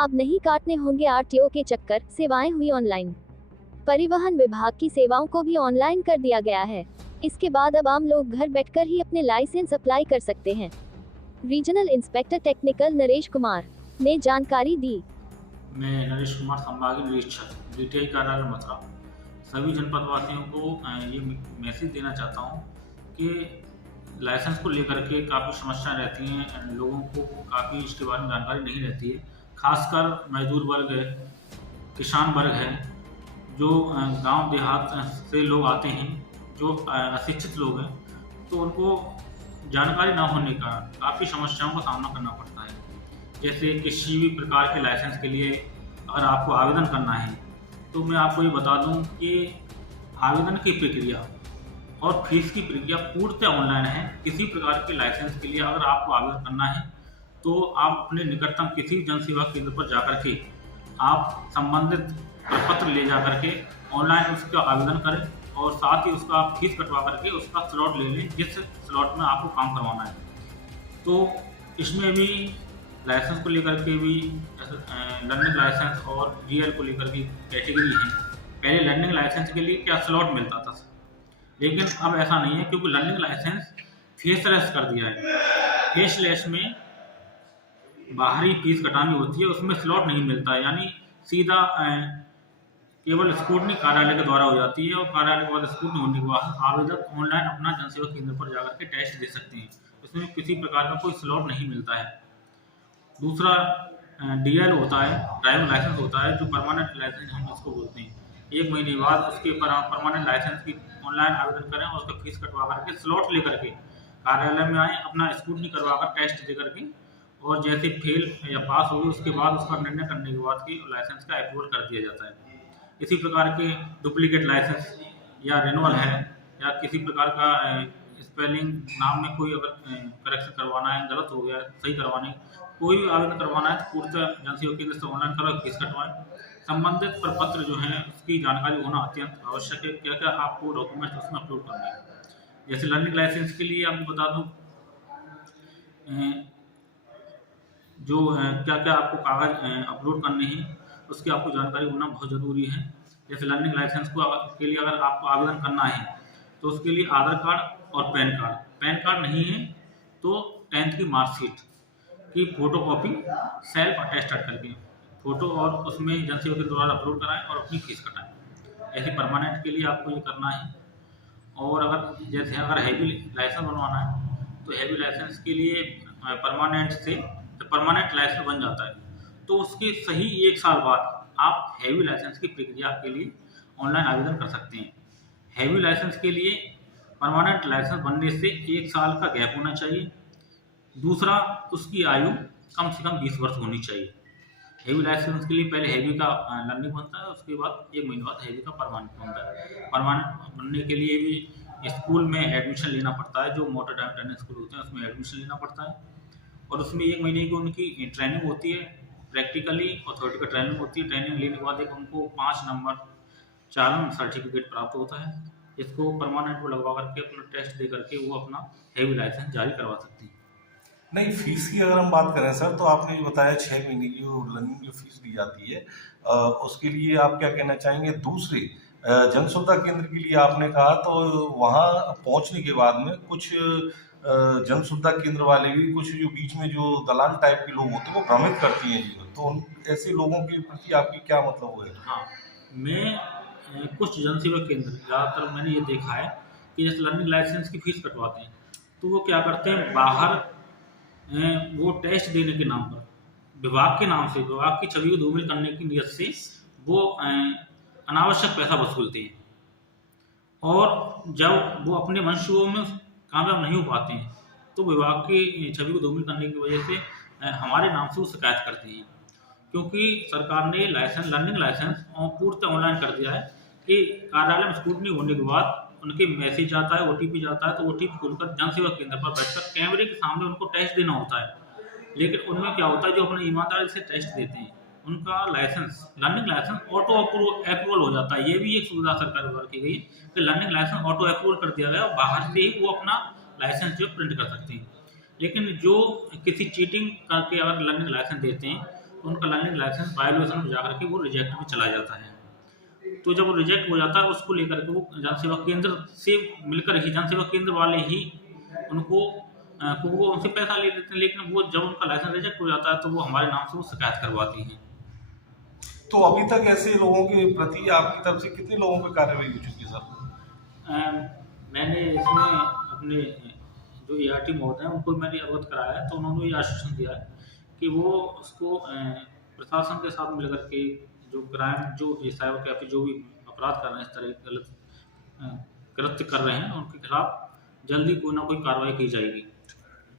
अब नहीं काटने होंगे आरटीओ के चक्कर, सेवाएं हुई ऑनलाइन। परिवहन विभाग की सेवाओं को भी ऑनलाइन कर दिया गया है। इसके बाद अब आम लोग घर बैठकर ही अपने लाइसेंस अप्लाई कर सकते हैं। Regional inspector technical Naresh Kumar ने जानकारी दी। मैं नरेश कुमार, संभागीय निरीक्षक, डीटीआई कार्यालय मथुरा, सभी जनपद वासियों को ये मैसेज देना चाहता हूँ कि लाइसेंस को लेकर के काफ़ी समस्याएं रहती हैं। लोगों को काफ़ी इसके बारे में जानकारी नहीं रहती है। खासकर मजदूर वर्ग है, किसान वर्ग है, जो गांव देहात से लोग आते हैं, जो अशिक्षित लोग हैं, तो उनको जानकारी ना होने का काफ़ी समस्याओं का सामना करना पड़ता है। जैसे किसी भी प्रकार के लाइसेंस के लिए अगर आपको आवेदन करना है, तो मैं आपको ये बता दूं कि आवेदन की प्रक्रिया और फीस की प्रक्रिया पूर्णतः ऑनलाइन है। किसी प्रकार के लाइसेंस के लिए अगर आपको आवेदन करना है, तो आप अपने निकटतम किसी जन सेवा केंद्र पर जाकर के आप संबंधित प्रपत्र ले जाकर के ऑनलाइन उसका आवेदन करें और साथ ही उसका आप फीस कटवा करके उसका स्लॉट ले लें, जिस स्लॉट में आपको काम करवाना है। तो इसमें भी लाइसेंस को लेकर के भी लर्निंग लाइसेंस और डीएल को लेकर की कैटेगरी है। पहले लर्निंग लाइसेंस के लिए क्या स्लॉट मिलता था, लेकिन अब ऐसा नहीं है, क्योंकि लर्निंग लाइसेंस फेसलेस कर दिया है। फेसलेस में बाहरी फीस कटानी होती है, उसमें स्लॉट नहीं मिलता है, यानी सीधा केवल स्कूटनी कार्यालय के द्वारा हो जाती है और कार्यालय के बाद स्कूटनी होने के बाद आवेदक ऑनलाइन अपना जनसेवा केंद्र पर जाकर के टेस्ट दे सकते हैं। इसमें किसी प्रकार का कोई स्लॉट नहीं मिलता है। दूसरा डीएल होता है, ड्राइविंग लाइसेंस होता है, जो परमानेंट लाइसेंस हम इसको बोलते हैं। 1 महीने बाद उसके परमानेंट लाइसेंस की ऑनलाइन आवेदन करें और उसका फीस कटवा करके स्लॉट लेकर के कार्यालय में आए, अपना स्कूटनी करवा कर टेस्ट दे करके, और जैसे फेल या पास होगी उसके बाद उसका निर्णय करने के बाद की लाइसेंस का अप्रूवल कर दिया जाता है। इसी प्रकार के डुप्लीकेट लाइसेंस या रिन्यूअल है, या किसी प्रकार का स्पेलिंग नाम में कोई अगर करेक्शन करवाना है, गलत हो गया, सही करवाने, कोई भी आवेदन करवाना है, तो पूर्णतः जनसेवा केंद्र से ऑनलाइन करवाएं, फीस कटवाएं। संबंधित प्रपत्र जो है उसकी जानकारी होना अत्यंत आवश्यक है। क्या क्या आपको डॉक्यूमेंट्स उसमें अपलोड करना है। जैसे लर्निंग लाइसेंस के लिए आपको बता दूं, जो क्या क्या आपको कागज अपलोड करने हैं, उसकी आपको जानकारी होना बहुत ज़रूरी है। जैसे लर्निंग लाइसेंस के लिए अगर आपको आवेदन करना है, तो उसके लिए आधार कार्ड और पैन कार्ड नहीं है तो 10th की मार्कशीट की फोटोकॉपी सेल्फ अटेस्टेड करके फोटो और उसमें जनसेवा के द्वारा अपलोड कराएं और अपनी फीस कटाएं। ऐसे परमानेंट के लिए आपको ये करना है। और अगर हैवी लाइसेंस बनवाना है, तो हैवी लाइसेंस के लिए परमानेंट से परमानेंट लाइसेंस बन जाता है, तो उसके सही 1 साल बाद आप हैवी लाइसेंस की प्रक्रिया के लिए ऑनलाइन आवेदन कर सकते हैं। हैवी लाइसेंस के लिए परमानेंट लाइसेंस बनने से 1 साल का गैप होना चाहिए। दूसरा, उसकी आयु कम से कम 20 वर्ष होनी चाहिए। हैवी लाइसेंस के लिए पहले हैवी का लर्निंग बनता है, उसके बाद 1 महीने बाद हैवी का परमानेंट बनता है। परमानेंट बनने के लिए भी स्कूल में एडमिशन लेना पड़ता है, जो मोटर ड्राइविंग ट्रेनिंग स्कूल होते हैं उसमें एडमिशन लेना पड़ता है, और उसमें 1 महीने की उनकी ट्रेनिंग होती है, प्रैक्टिकली और थ्योरेटिकल ट्रेनिंग होती है। ट्रेनिंग लेने के बाद एक उनको 5 नंबर चालन सर्टिफिकेट प्राप्त होता है। इसको परमानेंट को लगवा करके अपना टेस्ट दे करके वो अपना हैवी लाइसेंस जारी करवा सकते हैं। नहीं, फीस की अगर हम बात करें सर, तो आपने ये बताया 6 महीने की जो लर्निंग जो फीस दी जाती है, उसके लिए आप क्या कहना चाहेंगे। दूसरे जन सुविधा केंद्र के लिए आपने कहा, तो वहाँ पहुँचने के बाद में कुछ जन सुविधा केंद्र वाले भी, कुछ जो बीच में जो दलाल टाइप के लोग होते हैं, वो भ्रमित करती हैं जी, तो ऐसे लोगों के प्रति आपकी क्या मतलब है। हाँ, मैं कुछ जन सेवा केंद्र ज़्यादातर मैंने ये देखा है कि जैसे लर्निंग लाइसेंस की फीस कटवाते हैं, तो वो क्या करते हैं, बाहर वो टेस्ट देने के नाम पर, विभाग के नाम से, विभाग की छवि को धूमिल करने की नीयत से वो अनावश्यक पैसा वसूलते हैं, और जब वो अपने मंशूओं में कामयाब नहीं हो पाते हैं, तो विभाग की छवि को धूमिल करने की वजह से हमारे नाम से वो शिकायत करते हैं। क्योंकि सरकार ने लर्निंग लाइसेंस पूर्णतः ऑनलाइन कर दिया है कि कार्यालय में स्कूटनी होने के बाद उनके मैसेज जाता है, ओटीपी जाता है, तो ओटीपी खोलकर जन सेवा केंद्र पर बैठकर कैमरे के सामने उनको टेस्ट देना होता है। लेकिन उनमें क्या होता है, जो अपने ईमानदारी से टेस्ट देते हैं, उनका लर्निंग लाइसेंस ऑटो अप्रूवल हो जाता है। ये भी एक सुविधा सरकार द्वारा की गई है कि लर्निंग लाइसेंस ऑटो अप्रूवल कर दिया गया और बाहर से ही वो अपना लाइसेंस जो प्रिंट कर सकते हैं। लेकिन जो किसी चीटिंग करके अगर लर्निंग लाइसेंस देते हैं, तो उनका लर्निंग लाइसेंस वायोलेशन में जाकर के वो रिजेक्ट में चला जाता है। तो जब वो रिजेक्ट हो जाता है उसको लेकर के वो जन सेवा केंद्र से मिलकर ही जन सेवा केंद्र वाले ही उनको वो उनसे पैसा ले लेते हैं, लेकिन वो जब उनका लाइसेंस रिजेक्ट हो जाता है तो वो हमारे नाम से वो शिकायत करवाती हैं। तो अभी तक ऐसे लोगों के प्रति आपकी तरफ से कितने लोगों पर कार्रवाई हो चुकी है सर? मैंने इसमें अपने जो ART महोदय हैं उनको मैंने अवगत कराया है, तो उन्होंने ये आश्वासन दिया है कि वो उसको प्रशासन के साथ मिलकर के जो क्राइम जो साइबर कैफे जो भी अपराध कर रहे हैं, इस तरह के गलत कृत्य कर रहे हैं, उनके खिलाफ जल्दी कोई ना कोई कार्रवाई की जाएगी।